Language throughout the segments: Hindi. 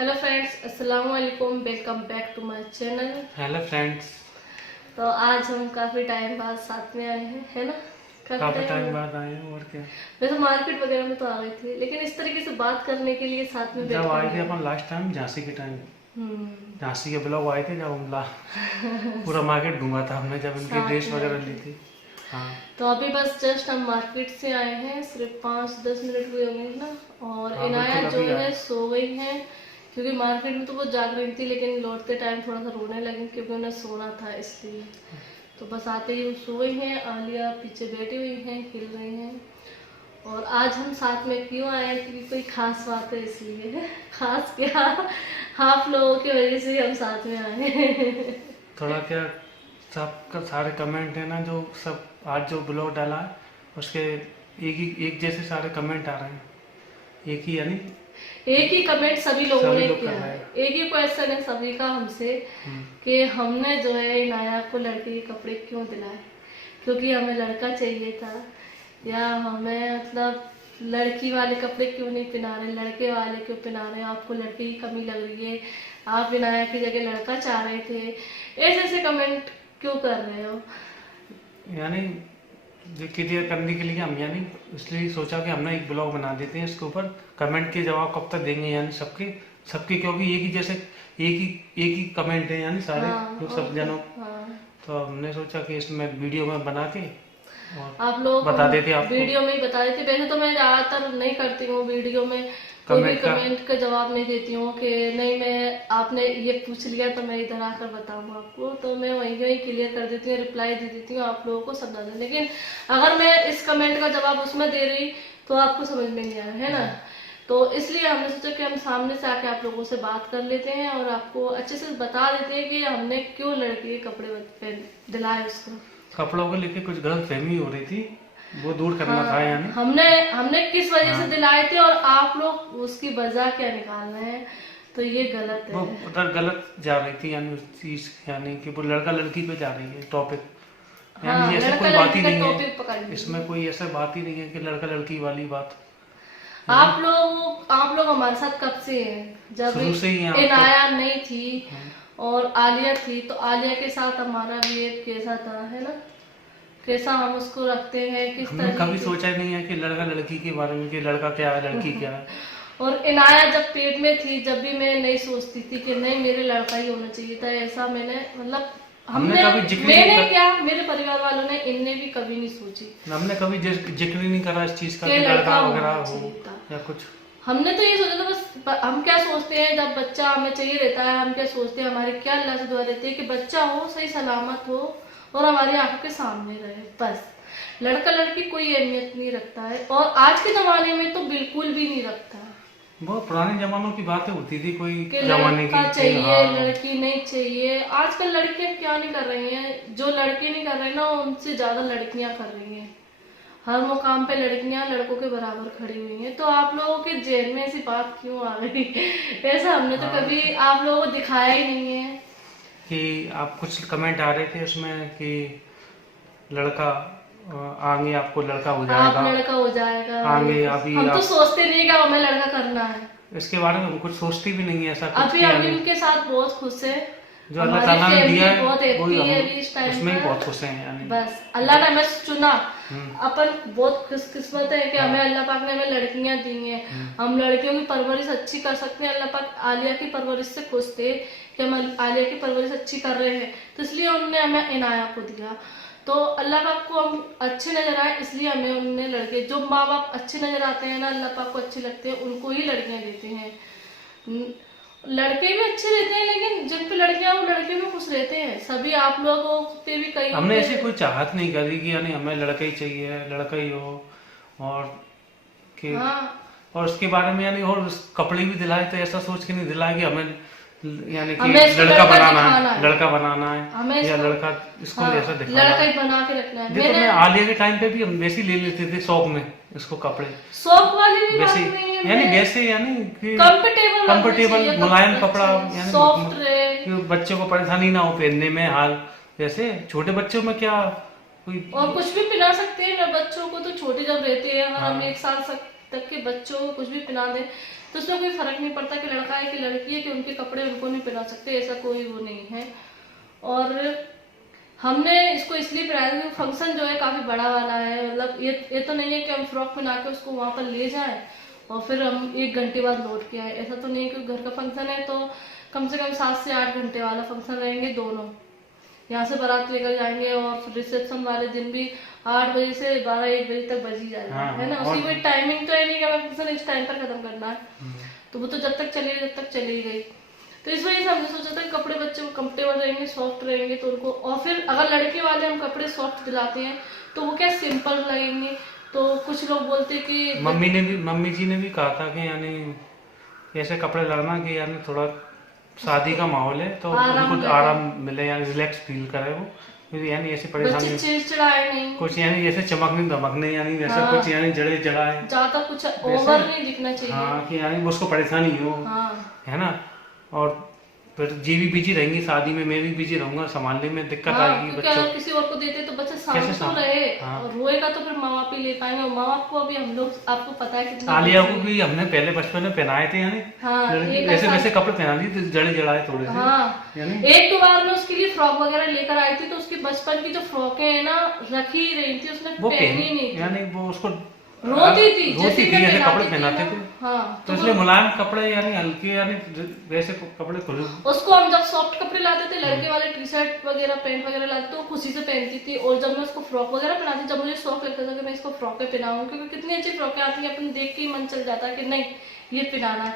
हेलो फ्रेंड्स, अस्सलाम वालेकुम। Welcome back to my channel. Hello friends. तो आज हम काफ़ी टाइम बाद साथ में आए हैं, है ना? काफी टाइम बाद आए हैं और क्या। मैं तो मार्केट वगैरह में तो आ गई थी, लेकिन इस तरीके से बात करने के लिए साथ में बैठ जब कर आए थे आए। अपन लास्ट टाइम झांसी के टाइम, हम्म। झांसी के ब्लॉग आए थे जब हम पूरा मार्केट घूमा था हमने जब इनकी साथ ड्रेस में आए वगैरह ली थे। थी। हाँ। तो अभी बस जस्ट हम मार्केट से आए हैं, सिर्फ 5-10 मिनट हुए होंगे ना। और हाँ इनाया बिल्कुल जो अभी है आए। सो गई है, क्योंकि मार्केट में तो वो जाग रही थी, लेकिन लौटते टाइम थोड़ा सा रोने लगी क्योंकि उन्हें सोना था इसलिए। तो बस आते ही वो सो गई हैं। आलिया पीछे बैठी हुई हैं, खेल रही हैं। और आज हम साथ में क्यों आए हैं, क्योंकि कोई खास बात है इसलिए। खास क्या, आप लोगों की वजह से ही हम साथ में आए हैं। थोड़ा क्या, सबका सारे कमेंट है ना जो सब आज जो ब्लॉग डाला है उसके एक जैसे सारे कमेंट आ रहे हैं। एक ही यानी एक ही कमेंट सभी लोगों सभी ने लोग किया कर रहे है, हैं। एक ही क्वेश्चन है सभी का हमसे हम्म। कि हमने जो है इनाया को लड़के के कपड़े क्यों दिलाए, क्योंकि हमें लड़का चाहिए था, या हमें मतलब लड़की वाले कपड़े क्यों नहीं पहना रहे, लड़के वाले क्यों पहना रहे, आपको लड़के की कमी लग रही है, आप इनाया की जगह लड़का चाह रहे थे, ऐसे ऐसे कमेंट क्यों कर रहे हो? यानी जो क्लियर करने के लिए हम यानी इसलिए सोचा कि हमने एक ब्लॉग बना देते हैं इसके ऊपर। कमेंट के जवाब कब तक देंगे यानी सबके सबके, क्योंकि एक ही जैसे एक ही कमेंट है यानी सारे हाँ, जो और सब क्या? जनों। हाँ, तो हमने सोचा कि इसमें वीडियो में बना के और आप लोगों को बता देते आपको वीडियो में ही बता देती। वैसे तो मैं ज्यादातर नहीं करती हूँ वीडियो में, कोई भी कमेंट का। कमेंट का जवाब नहीं देती हूँ कि नहीं मैं आपने ये पूछ लिया तो मैं इधर आकर बताऊँ आपको, तो मैं वहीं वहीं क्लियर कर देती हूँ, रिप्लाई दे देती हूँ, आप लोगों को समझा दें। लेकिन अगर मैं इस कमेंट का जवाब उसमें दे रही तो आपको समझ में नहीं आया, है ना? तो इसलिए हमने सोचा कि हम सामने से आके आप लोगों से बात कर लेते हैं और आपको अच्छे से बता देते हैं कि हमने क्यों लड़के के कपड़े दिलाए उसको। कपड़ों को लेके कुछ गलत फहमी हो रही थी, वो दूर करना था हाँ, यानी। हमने हमने किस वजह से हाँ, दिलाए थे और आप लोग उसकी वजह क्या निकाल रहे हैं, तो ये गलत वो है। उधर गलत जा रही थी यानी उस चीज यानी कि वो लड़का लड़की पे जा रही है टॉपिक। यानी हाँ, ऐसे लड़का कोई बात लड़की ही का नहीं टॉपिक है पकड़ लीजिए। इसमें, कोई ऐसा बात ही नहीं है कि लड़का लड़की वाली बात यानी। आप लोग हमारे साथ कब से हैं? जब शुरू से ही हैं आप तो। इनाया नहीं थी हाँ। और आलिया थी, तो आलिया के साथ हमारा बिहेव कैसा था, है ना? कैसा हम उसको रखते हैं, किस हमने कभी तरीके। सोचा ही नहीं है कि लड़का लड़की के बारे में कि लड़का क्या है लड़की क्या है। और इनाया जब पेट में थी, जब भी मैं नहीं सोचती थी कि नहीं मेरे लड़का ही होना चाहिए था, ऐसा मैंने मतलब हमने कभी जिक्र नहीं मैंने कर, क्या, मेरे परिवार वालों ने, इनने भी कभी नहीं सोची हमने कभी जिक्र ही नहीं करा इस चीज का कि कि लड़का लड़का वगैरह होना हो चाहिए था। या कुछ। हमने तो ये सोचा था बस, हम क्या सोचते हैं जब बच्चा हमें चाहिए रहता है, हम क्या सोचते हैं, हमारी क्या अल्लाह से दुआ रहती है कि बच्चा हो, सही सलामत हो और हमारी आंखों के सामने रहे, बस। लड़का लड़की कोई अहमियत नहीं रखता है, और आज के जमाने में तो बिल्कुल भी नहीं रखता है वो पुराने जमानों की बातें होती थी कोई कि जमाने की लड़का कि चाहिए हाँ। लड़की नहीं चाहिए। आजकल लड़कियां क्या नहीं कर रही हैं, जो लड़के नहीं कर रहे ना उनसे ज्यादा लड़कियां कर रही हैं। हर मुकाम पे लड़कियां लड़कों के बराबर खड़ी हुई हैं। तो आप लोगों के जेल में ऐसी बात क्यों आ गई? ऐसा हमने तो हाँ, कभी आप लोगों को दिखाया ही नहीं है। कि आप कुछ कमेंट आ रहे थे उसमें कि लड़का आगे आपको लड़का हो आप जाएगा, लड़का हो जाएगा, आगे अभी हम तो आप सोचते नहीं कि हमें लड़का करना है। इसके बारे में हम कुछ सोचती भी नहीं है ऐसा कुछ अभी किया हम नहीं। इनके साथ बहुत खुश है, जो अल्लाह हमारी ताला ने फैमिली दिया है बहुत वही हैप्पी हम है अभी इस टाइम उसमें ही पर। बहुत खुश हैं यानी। बस अल्लाह ने हमें चुना, हम्म। अपन बहुत खुशकिस्मत है कि हमें अल्लाह पाक ने हमें लड़कियां दी हैं। हम लड़कियों की परवरिश अच्छी कर सकते हैं। अल्लाह पाक आलिया की परवरिश से खुश थे कि हम आलिया की परवरिश अच्छी कर रहे हैं, तो इसलिए उन्होंने हमें इनाया को दिया। तो अल्लाह पाक को हम अच्छे नजर आए, इसलिए हमें उन्होंने लड़के, जो माँ बाप अच्छे नजर आते हैं ना, अल्लाह पाक को अच्छे लगते हैं, उनको ही लड़कियां देते हैं। लड़के भी अच्छे रहते हैं, लेकिन जिन पे लड़कियां वो लड़के भी खुश रहते हैं। सभी आप लोगों पे भी कई हमने ऐसी कोई चाहत नहीं करी कि यानी हमें लड़का ही चाहिए, लड़का ही हो। और कि हाँ, और उसके बारे में यानी और कपड़े भी दिलाए तो ऐसा सोच के नहीं दिलाए कि हमें यानी कि हमें इसको लड़का बनाना दिखाना है, लड़का बनाना है हमें या इसको, लड़का इसको हाँ, ऐसा दिखाना लड़का है। ही बना के रखना है। देखो मैंने मैं आलिया के टाइम पे भी हम वैसे ही ले लेते थे शौक में इसको कपड़े, शौक वाली भी बात वैसे नहीं है, यानी मैं वैसे यानी कि कंफर्टेबल मुलायम कपड़ा यानी सॉफ्ट रहे, कि बच्चों को परेशानी ना हो पहनने में। हाल जैसे छोटे बच्चों में क्या कोई और कुछ भी पिला सकते हैं ना बच्चों को, तो छोटे जब रहते हैं, अगर हम हाँ। 1 साल तक के बच्चों को कुछ भी पिला दें तो उसमें कोई फर्क नहीं पड़ता कि लड़का है कि लड़की है कि उनके कपड़े उनको नहीं पहना सकते, ऐसा कोई वो नहीं है। और हमने इसको इसलिए पहनाया क्योंकि फंक्शन जो है काफी बड़ा वाला है, मतलब ये तो नहीं है कि हम फ्रॉक पहना के उसको वहां पर ले जाएं और फिर हम 1 घंटे बाद लौट के आए, ऐसा तो नहीं है। क्योंकि घर का फंक्शन है तो कम से कम 7 से 8 घंटे वाला फंक्शन रहेंगे दोनों। यहाँ से बारात लेकर जाएंगे और रिसेप्शन वाले दिन भी 8 बजे से 12-1 बजे तक बज ही जाएगा, हाँ, है ना। उसकी कोई टाइमिंग तो है नहीं कि हमें फंक्शन इस टाइम पर खत्म करना है, तो वो तो जब तक चली गई। तो इस वजह से हमने सोचा था कि कपड़े बच्चे को कंफर्टेबल रहेंगे, सॉफ्ट रहेंगे तो उनको, और फिर अगर लड़के वाले हम कपड़े सॉफ्ट दिलाते हैं तो वो क्या सिंपल लगेंगे। तो कुछ लोग बोलते कि मम्मी जी ने भी कहा था कि यानी ऐसे कपड़े लाना कि यानी थोड़ा शादी का माहौल है तो उनको आराम मिले, यानी रिलैक्स फील करे वो, क्योंकि यानी ऐसे परेशानी चिड़चिड़ाए नहीं, कुछ यानी जैसे चमकने धमकने, यानी वैसा कुछ यानी जड़े जड़ाए, ज्यादा कुछ ओवर नहीं दिखना चाहिए। हाँ, कि यानी उसको परेशानी हो, है ना। और फिर जी भी बिजी रहेंगी शादी में, मैं भी बिजी रहूंगा, संभालने में दिक्कत आएगी बच्चों। अगर किसी और को देते तो बच्चा शांत तो रहे, और रोएगा तो फिर माँ बाप ही ले पाएंगे। और माँ बाप को अभी हम लोग, आपको पता है कितना, आलिया को भी हमने पहले बचपन में पहनाए थे, यानी वैसे वैसे कपड़े पहना दिए तो जड़े जड़ाए थोड़े से। हाँ, 1-2 बार मैं उसके लिए फ्रॉक वगैरह लेकर आई थी तो उसकी बचपन की जो फ्रॉकें हैं ना रखी ही रही थी, उसने पहनी नहीं, यानी वो उसको रोती थी जैसे कपड़े पहनाते थे। हाँ, तो इसलिए मुलायम कपड़े, यानी हल्के, यानी वैसे कपड़े खुले। उसको हम जब सॉफ्ट कपड़े लाते थे, लड़के वाले टी शर्ट वगैरह पैंट वगैरह लाते तो वो खुशी से पहनती थी। और जब मैं उसको फ्रॉक वगैरह पहनाती, जब मुझे शौक लगता था कि मैं इसको फ्रॉकें पहनाऊं, क्योंकि कितनी अच्छी फ्रॉकें आती है, अपन देख के ही मन चल जाता है कि नहीं ये पहनाना है,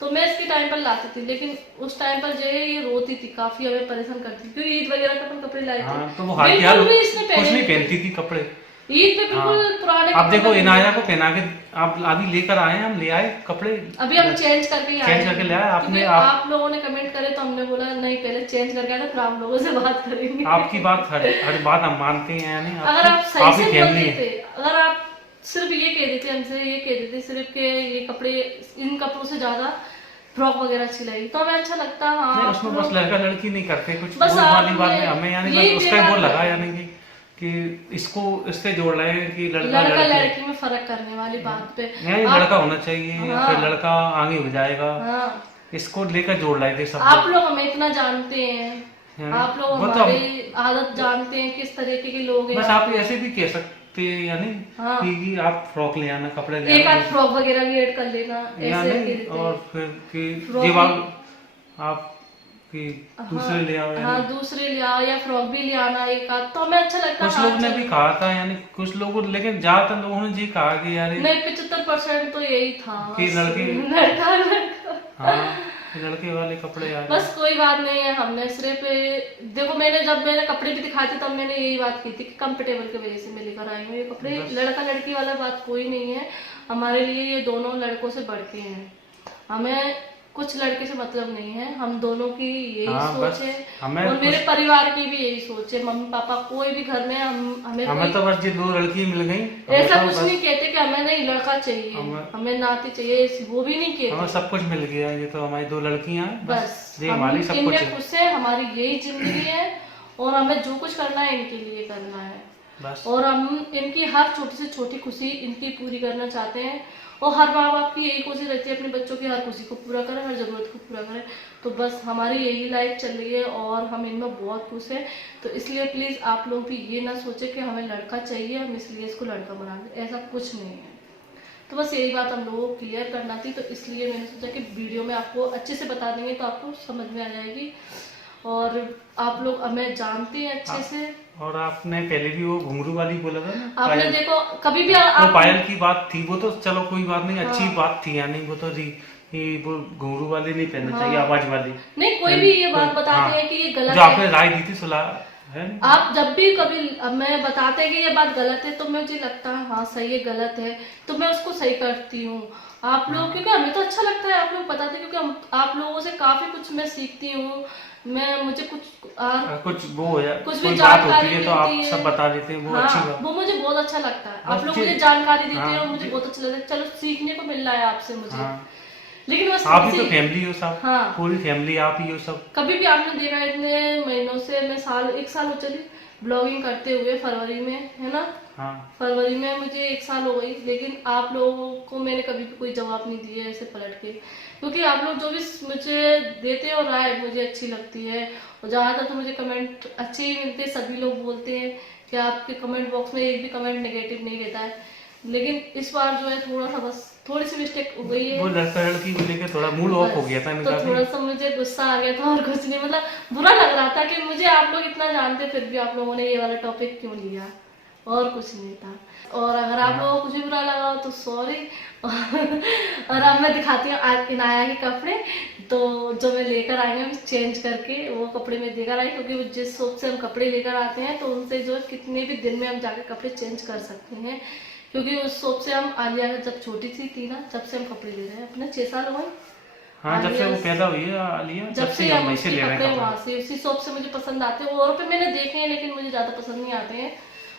तो मैं इसके टाइम पर लाती थी। लेकिन उस टाइम पर जो है ये रोती थी, काफी हमें परेशान करती थी, क्योंकि ईद वगैरह पे अपन कपड़े लाए थे तो वो बिल्कुल भी इसने कुछ नहीं पहनती थी कपड़े ईद पे, बिल्कुल पुराने। अब देखो इनाया को पहना के आप अभी लेकर आए हैं, हम ले आए कपड़े, अभी हम चेंज करके ले आए। आपने आप लोगों ने कमेंट करे तो हमने बोला नहीं पहले चेंज करके आए तो फिर आप लोगों से बात करेंगे। आपकी बात हर बात हम मानते हैं, यानी अगर आप सही से बोल देते, अगर आप सिर्फ ये कह देते, हमसे ये कह देते सिर्फ के ये कपड़े, इन कपड़ों से ज्यादा फ्रॉक वगैरह अच्छी लगी तो हमें अच्छा लगता। हाँ, उसमें बस लड़का लड़की नहीं करते कुछ, बस वाली बात में हमें यानी उसका वो लगा, यानी कि इसको इससे जोड़ रहे हैं कि लड़का लड़की में फर्क करने वाली बात पे, नहीं लड़का होना चाहिए, फिर लड़का आगे हो जाएगा, इसको लेकर जोड़ लाए थे सब। आप लोग हमें इतना जानते हैं, आप लोग हमारी आदत जानते हैं, किस तरीके के लोग हैं। बस आप ऐसे भी कह सकते हैं, यानी कि आप फ्रॉक ले आना, कपड़े ले आना, एक आध फ्रॉक वगैरह भी ऐड कर लेना, ऐसे और फिर कि आप कि दूसरे ले आओ, हाँ दूसरे ले आओ या फ्रॉक भी ले आना एक आध, तो हमें अच्छा लगता है। कुछ लोग ने भी कहा था, यानी कुछ लोगों, लेकिन ज्यादातर लोगों ने ये कहा कि यार नहीं 75% तो यही था कि लड़का लड़के वाले कपड़े यार। बस कोई बात नहीं है, हमने सिर्फ देखो जब मैंने कपड़े भी दिखाए थे तब मैंने यही बात की थी कि कंफर्टेबल की वजह से मैं लेकर आई हूँ ये कपड़े। लड़का लड़की वाला बात कोई नहीं है, हमारे लिए ये दोनों लड़कों से बढ़ के हैं, हमें कुछ लड़के से मतलब नहीं है, हम दोनों की यही सोच है और मेरे परिवार की भी यही सोच है। मम्मी पापा कोई भी घर में हमें तो बस ये 2 लड़की मिल गई, ऐसा कुछ नहीं कहते कि हमें नहीं लड़का चाहिए, हमें नाती चाहिए, वो भी नहीं कहते। हमें सब कुछ मिल गया, ये तो हमारी 2 लड़कियां हैं, बस हमारी सब कुछ है, खुश है, हमारी यही जिंदगी है और हमें जो कुछ करना है इनके लिए करना है बस। और हम इनकी हर छोटी से छोटी खुशी इनकी पूरी करना चाहते हैं और हर माँ बाप की यही कोशिश रहती है अपने बच्चों की हर खुशी को पूरा करें, हर जरूरत को पूरा करें। तो बस हमारी यही लाइफ चल रही है और हम इनमें बहुत खुश हैं। तो इसलिए प्लीज आप लोग भी ये ना सोचे कि हमें लड़का चाहिए हम इसलिए इसको लड़का बना दें, ऐसा कुछ नहीं है। तो बस यही बात हम लोगों को क्लियर करना थी, तो इसलिए मैंने सोचा कि वीडियो में आपको अच्छे से बता देंगे तो आपको समझ में आ जाएगी और आप लोग हमें जानते हैं अच्छे से। और आपने पहले भी वो घुंघरू वाली बोला था ना, आपने देखो कभी भी वो पायल की बात थी, वो तो चलो कोई बात नहीं, अच्छी बात थी, यानी वो तो वो घुंघरू वाली नहीं पहनना चाहिए, आवाज वाली नहीं। कोई भी ये बात बताते हैं कि ये गलत है, जो आपने राय दी थी सुलह है। आप जब भी कभी मैं बताते हैं कि ये बात गलत है तो मुझे लगता है हाँ सही है गलत है तो मैं उसको सही करती हूँ। आप लोग क्योंकि हमें तो अच्छा लगता है आप लोग बताते हैं, क्योंकि आप लोगों से काफी कुछ मैं सीखती हूँ, मुझे कुछ भी जानकारी है तो आप सब बता देते हैं, वो अच्छी बात, वो मुझे बहुत अच्छा लगता है। आप लोग मुझे जानकारी देते हैं और मुझे बहुत अच्छा लगता है, चलो सीखने को मिल रहा है आपसे मुझे। लेकिन बस आप ही तो फैमिली हो सब, पूरी फैमिली आप ही हो सब। कभी भी आपने देखा इतने महीनों से मैं 1 साल हो चली ब्लॉगिंग करते हुए फरवरी में, है ना, हाँ फरवरी में मुझे 1 साल हो गई, लेकिन आप लोगों को मैंने कभी भी कोई जवाब नहीं दिया ऐसे पलट के, क्योंकि आप लोग जो भी मुझे देते हैं और राय मुझे अच्छी लगती है, और ज़्यादातर तो मुझे कमेंट अच्छे ही मिलते हैं। सभी लोग बोलते हैं कि आपके कमेंट बॉक्स में एक भी कमेंट नेगेटिव नहीं रहता है, लेकिन इस बार जो है थोड़ा सा बस थोड़ी सी मिस्टेक हो गई है। वो लड़का लड़की को लेकर थोड़ा मूड ऑफ हो गया था तो इनका भी। थोड़ा सा मुझे गुस्सा आ गया था और कुछ नहीं, मतलब बुरा लग रहा था कि मुझे आप लोग इतना जानते फिर भी आप लोगों ने ये वाला टॉपिक क्यों लिया, और कुछ नहीं था। और अगर आप लोगों को कुछ भी बुरा लगा हो तो सॉरी। और अब मैं दिखाती हूँ आज इनाया के कपड़े, तो जो मैं लेकर आई हूँ चेंज करके वो कपड़े मैं लेकर आई, क्योंकि वो जिस शॉप से हम कपड़े लेकर आते हैं तो उनसे जो है कितने भी दिन में हम जाकर कपड़े चेंज कर सकते हैं, क्योंकि उस शॉप से हम आलिया जब छोटी सी थी ना, जब से हम कपड़े ले रहे हैं, अपने 6 साल हुए। हाँ जब से वो पैदा हुई है आलिया, जब से हम हम वैसे उसके ले रहे कपड़े हैं वहां से उसी शॉप से मुझे पसंद आते हैं, और पे मैंने देखे हैं लेकिन मुझे ज्यादा पसंद नहीं आते हैं।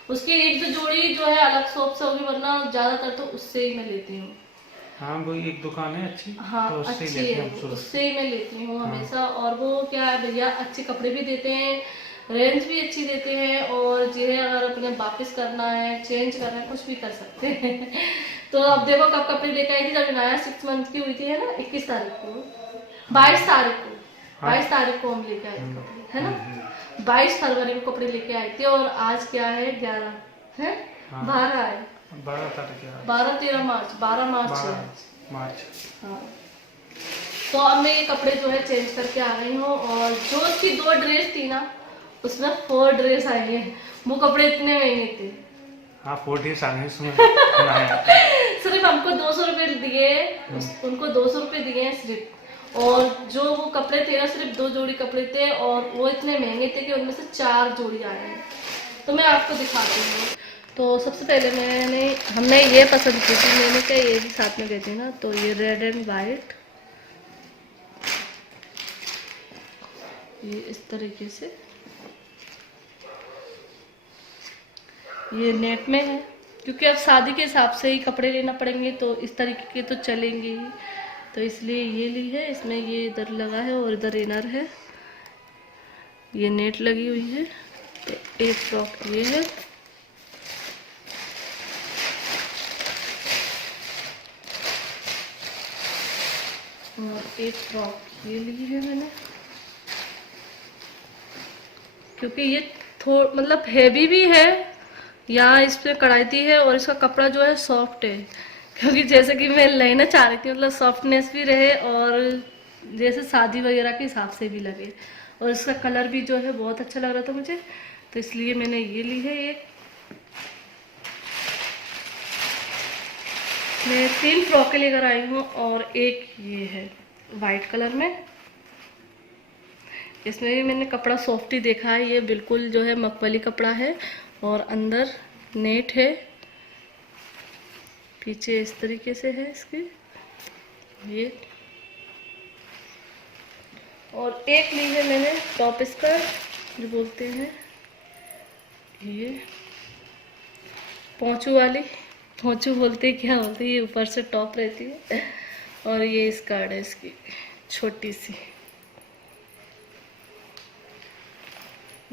उसकी एक दो जोड़ी जो है अलग शॉप से होगी, वरना ज्यादातर तो उससे ही मैं लेती हूँ। हाँ वो एक दुकान है अच्छी, हाँ तो उससे ही अच्छी लेते है, हैं हम शुरू से। उससे ही मैं लेती हूँ हमेशा। और वो क्या है भैया, अच्छे कपड़े भी देते हैं, रेंज भी अच्छी देते हैं, और जिन्हें अगर अपने वापस करना है, चेंज करना है, कुछ भी कर सकते हैं। तो अब देखो कब कपड़े लेके आई थी, जब नया 6 मंथ की हुई थी, है ना, 21 तारीख को, 22 तारीख को, 22 तारीख को हम लेके आए थे कपड़े, है ना। 22 फरवरी को कपड़े लेके आए थे, और आज क्या है 11 है, 12 है, 12 तारीख है, 12 13 मार्च, 12 मार्च है आज। मार्च। हाँ, तो अब मैं ये कपड़े जो है चेंज करके आ गई हूँ, और जो उसकी 2 ड्रेस थी ना उसमें 4 ड्रेस आई है, वो कपड़े इतने महंगे थे। हाँ 4 days आ गए इसमें। नया। सिर्फ हमको 200 रुपये दिए, उनको 200 रुपये दिए हैं सिर्फ, और जो वो कपड़े थे ना सिर्फ 2 जोड़ी कपड़े थे, और वो इतने महंगे थे कि उनमें से 4 जोड़ी आए हैं। तो मैं आपको दिखाती हूँ। तो सबसे पहले हमने ये पसंद की थी, मैंने क्या ये भी साथ में गई थी ना, तो ये रेड एंड वाइट, ये इस तरीके से, ये नेट में है, क्योंकि अब शादी के हिसाब से ही कपड़े लेना पड़ेंगे, तो इस तरीके के तो चलेंगे ही, तो इसलिए ये ली है। इसमें ये इधर लगा है और इधर इनर है, ये नेट लगी हुई है। तो एक फ्रॉक ये है, और एक फ्रॉक ये ली है मैंने, क्योंकि ये मतलब हैवी भी है, यहाँ इस पे कढ़ाई दी है, और इसका कपड़ा जो है सॉफ्ट है, क्योंकि जैसे कि मैं लेना चाह रही थी, मतलब सॉफ्टनेस भी रहे और जैसे शादी वगैरह के हिसाब से भी लगे, और इसका कलर भी जो है बहुत अच्छा लग रहा था मुझे, तो इसलिए मैंने ये ली है। एक मैं 3 फ्रॉकें लेकर आई हूँ, और एक ये है वाइट कलर में, इसमें भी मैंने कपड़ा सॉफ्ट ही देखा है, ये बिल्कुल जो है मखमली कपड़ा है, और अंदर नेट है, पीछे इस तरीके से है इसके ये। और एक ली है मैंने टॉप स्कर्ट, जो बोलते हैं ये पोंचू वाली, पोंचू बोलते हैं क्या बोलते हैं, ये ऊपर से टॉप रहती है, और ये स्कर्ट है इसकी छोटी सी,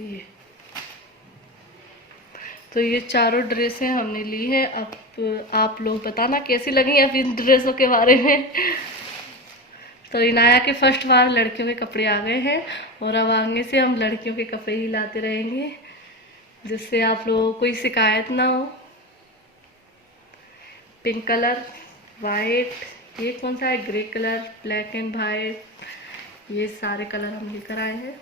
ये। तो ये चारों ड्रेसें हमने ली हैं। अब आप लोग बताना कैसी लगी अब इन ड्रेसों के बारे में। तो इनाया के फर्स्ट बार लड़कियों के कपड़े आ गए हैं, और अब आगे से हम लड़कियों के कपड़े ही लाते रहेंगे, जिससे आप लोगों को कोई शिकायत ना हो। पिंक कलर, वाइट, ये कौन सा है, grey colour, black and white, ये सारे कलर हम लेकर आए हैं।